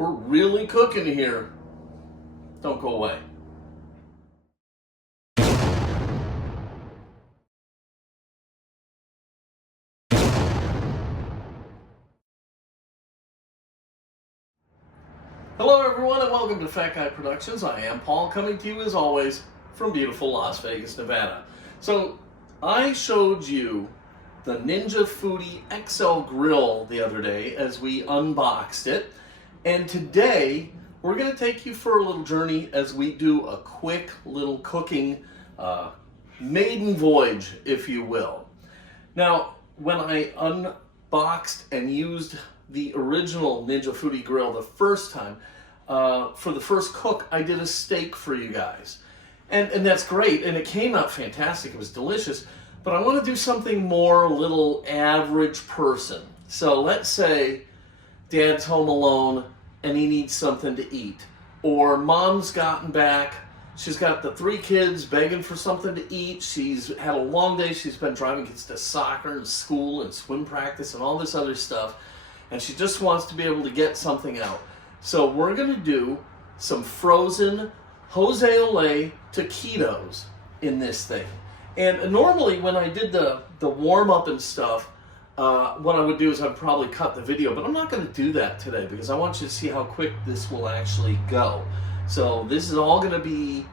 We're really cooking here. Don't go away. Hello everyone and welcome to Fat Guy Productions. I am Paul, coming to you as always from beautiful Las Vegas, Nevada. So I showed you the Ninja Foodie XL Grill the other day as we unboxed it. And today we're going to take you for a little journey as we do a quick little cooking maiden voyage, if you will. Now, when I unboxed and used the original Ninja Foodie Grill the first time, for the first cook, I did a steak for you guys. And that's great, and it came out fantastic. It was delicious. But I want to do something more a little average person. So let's say Dad's home alone and he needs something to eat. Or Mom's gotten back. She's got the 3 kids begging for something to eat. She's had a long day. She's been driving kids to soccer and school and swim practice and all this other stuff. And she just wants to be able to get something out. So we're going to do some frozen Jose Olé taquitos in this thing. And normally when I did the warm-up and stuff, what I would do is I'd probably cut the video, but I'm not going to do that today because I want you to see how quick this will actually go. So this is all going to be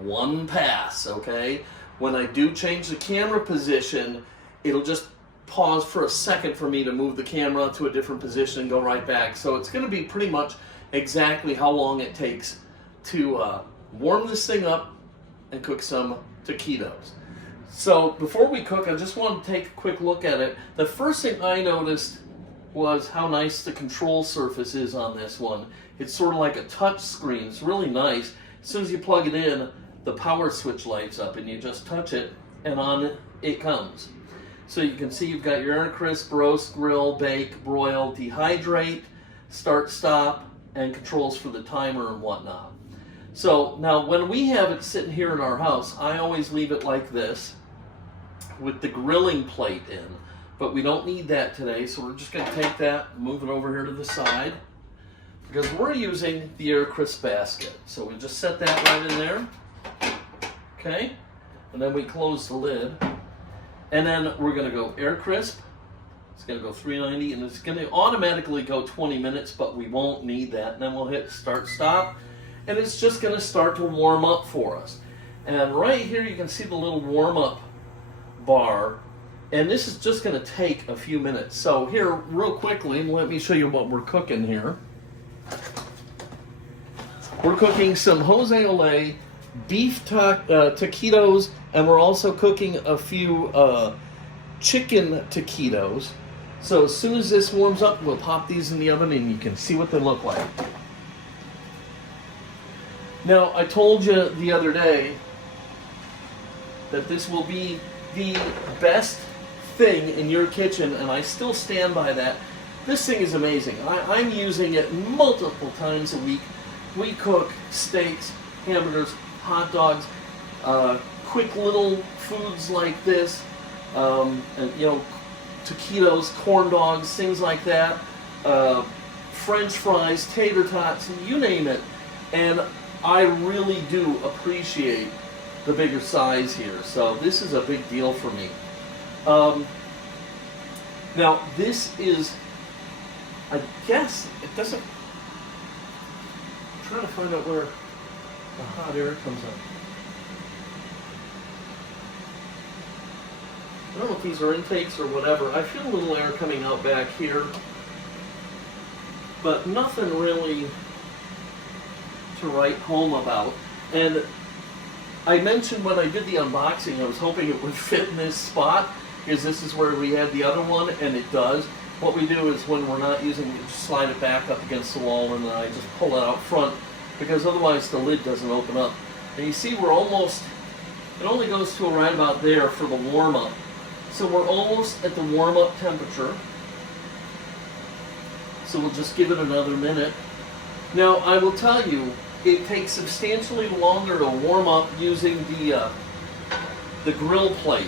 one pass, okay? When I do change the camera position, it'll just pause for a second for me to move the camera to a different position and go right back. So it's going to be pretty much exactly how long it takes to warm this thing up and cook some taquitos. So before we cook, I just want to take a quick look at it. The first thing I noticed was how nice the control surface is on this one. It's sort of like a touch screen. It's really nice. As soon as you plug it in, the power switch lights up and you just touch it and on it comes. So you can see you've got your air crisp, roast, grill, bake, broil, dehydrate, start, stop, and controls for the timer and whatnot. So now when we have it sitting here in our house, I always leave it like this with the grilling plate in. But we don't need that today, so we're just going to take that, move it over here to the side, because we're using the air crisp basket. So we just set that right in there, okay? And then we close the lid. And then we're going to go air crisp. It's going to go 390, and it's going to automatically go 20 minutes, but we won't need that. And then we'll hit start, stop, and it's just going to start to warm up for us. And right here you can see the little warm up bar, and this is just going to take a few minutes. So here, real quickly, let me show you what we're cooking here. We're cooking some Jose Olé beef taquitos, and we're also cooking a few chicken taquitos. So as soon as this warms up, we'll pop these in the oven and you can see what they look like. Now, I told you the other day that this will be the best thing in your kitchen, and I still stand by that. This thing is amazing. I'm using it multiple times a week. We cook steaks, hamburgers, hot dogs, quick little foods like this, and taquitos, corn dogs, things like that, French fries, tater tots, you name it. And I really do appreciate the bigger size here, so this is a big deal for me. Now this is, I guess it doesn't, I'm trying to find out where the hot air comes up. I don't know if these are intakes or whatever. I feel a little air coming out back here, but nothing really to write home about. And I mentioned when I did the unboxing, I was hoping it would fit in this spot, because this is where we had the other one, and it does. What we do is when we're not using it, just slide it back up against the wall, and then I just pull it out front, because otherwise the lid doesn't open up. And you see we're almost, it only goes to right about there for the warm-up. So we're almost at the warm-up temperature. So we'll just give it another minute. Now, I will tell you, it takes substantially longer to warm up using the grill plate.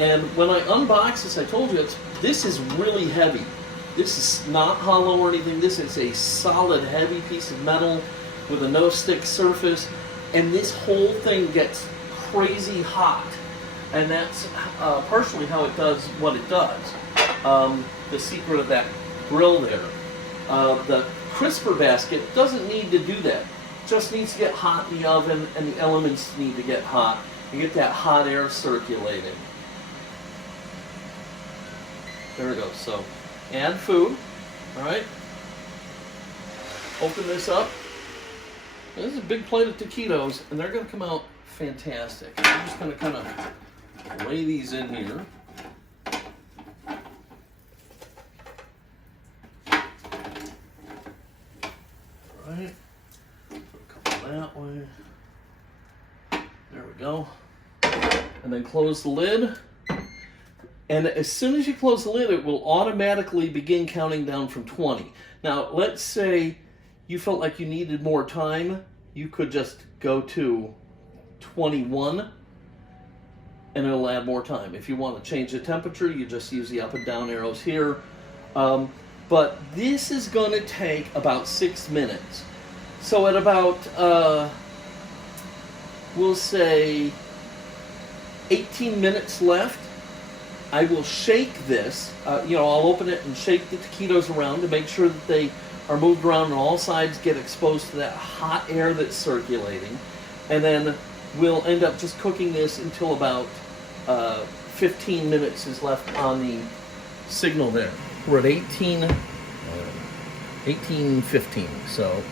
And when I unbox this, I told you, this is really heavy. This is not hollow or anything. This is a solid, heavy piece of metal with a no-stick surface. And this whole thing gets crazy hot. And that's partially how it does what it does. The secret of that grill there. The crisper basket doesn't need to do that. It just needs to get hot in the oven, and the elements need to get hot and get that hot air circulating. There we go. So add food. All right. Open this up. This is a big plate of taquitos, and they're going to come out fantastic. I'm just going to kind of lay these in here. All right. Put a couple that way. There we go. And then close the lid. And as soon as you close the lid, it will automatically begin counting down from 20. Now, let's say you felt like you needed more time. You could just go to 21 and it'll add more time. If you want to change the temperature, you just use the up and down arrows here. But this is going to take about 6 minutes. So at about, we'll say 18 minutes left, I will shake this. I'll open it and shake the taquitos around to make sure that they are moved around and all sides get exposed to that hot air that's circulating. And then we'll end up just cooking this until about 15 minutes is left on the signal there. We're at 18:15, so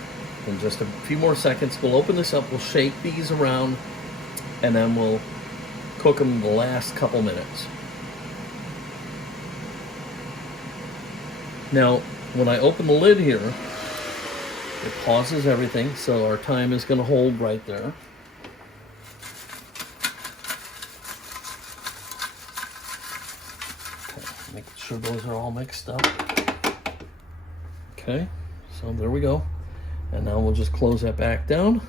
in just a few more seconds, we'll open this up, we'll shake these around, and then we'll cook them the last couple minutes. Now, when I open the lid here, it pauses everything, so our time is going to hold right there. Okay, making sure those are all mixed up. Okay, so there we go. And now we'll just close that back down,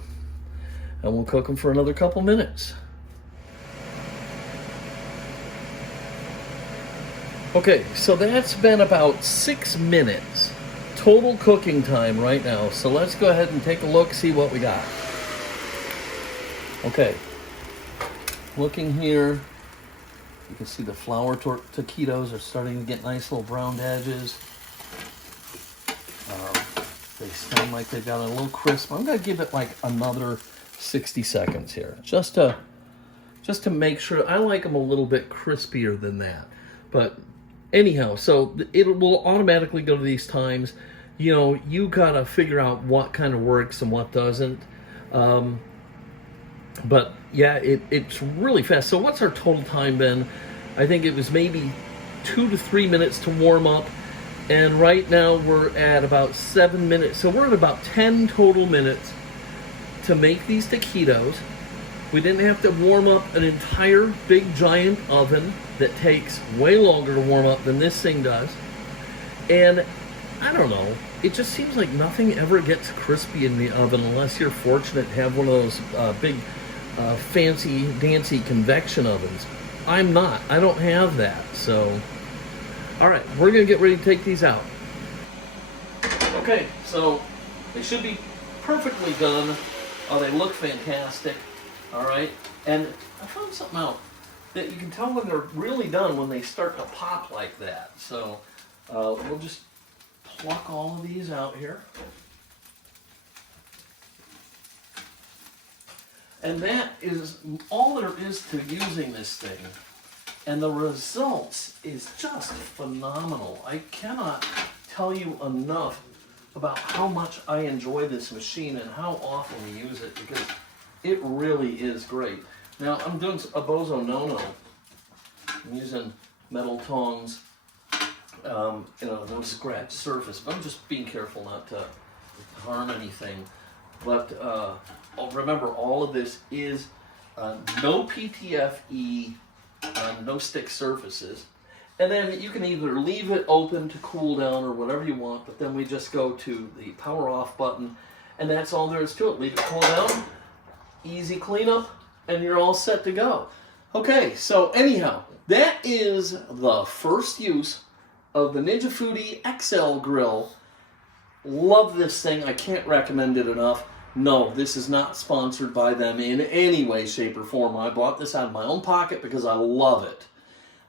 and we'll cook them for another couple minutes. Okay, so that's been about 6 minutes total cooking time right now. So let's go ahead and take a look, see what we got. Okay, looking here, you can see the flour taquitos are starting to get nice little browned edges. They sound like they've got a little crisp. I'm gonna give it like another 60 seconds here, just to make sure. I like them a little bit crispier than that, but anyhow, so it will automatically go to these times. You gotta figure out what kind of works and what doesn't. But yeah, it's really fast. So what's our total time been? I think it was maybe 2 to 3 minutes to warm up. And right now we're at about 7 minutes. So we're at about 10 total minutes to make these taquitos. We didn't have to warm up an entire big giant oven that takes way longer to warm up than this thing does. And I don't know, it just seems like nothing ever gets crispy in the oven unless you're fortunate to have one of those big fancy dancy convection ovens. I'm not. I don't have that. So, all right, we're gonna get ready to take these out. Okay, so they should be perfectly done. Oh, they look fantastic. All right, and I found something out that you can tell when they're really done when they start to pop like that. So we'll just pluck all of these out here. And that is all there is to using this thing. And the results is just phenomenal. I cannot tell you enough about how much I enjoy this machine and how often we use it, because it really is great. Now I'm doing a bozo no-no. I'm using metal tongs, no scratch surface, but I'm just being careful not to harm anything. But remember, all of this is no PTFE, no stick surfaces. And then you can either leave it open to cool down or whatever you want, but then we just go to the power off button, and that's all there is to it. Leave it cool down, easy cleanup, and you're all set to go. Okay, so anyhow, that is the first use of the Ninja Foodie XL Grill. Love this thing. I can't recommend it enough. No, this is not sponsored by them in any way, shape, or form. I bought this out of my own pocket because I love it.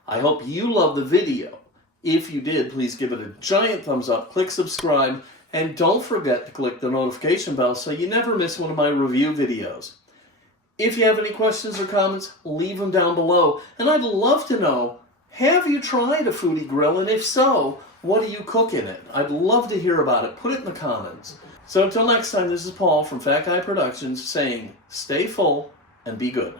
I hope you love the video. If you did, please give it a giant thumbs up, click subscribe, and don't forget to click the notification bell so you never miss one of my review videos. If you have any questions or comments, leave them down below. And I'd love to know, have you tried a foodie grill? And if so, what do you cook in it? I'd love to hear about it. Put it in the comments. So until next time, this is Paul from Fat Guy Productions saying, stay full and be good.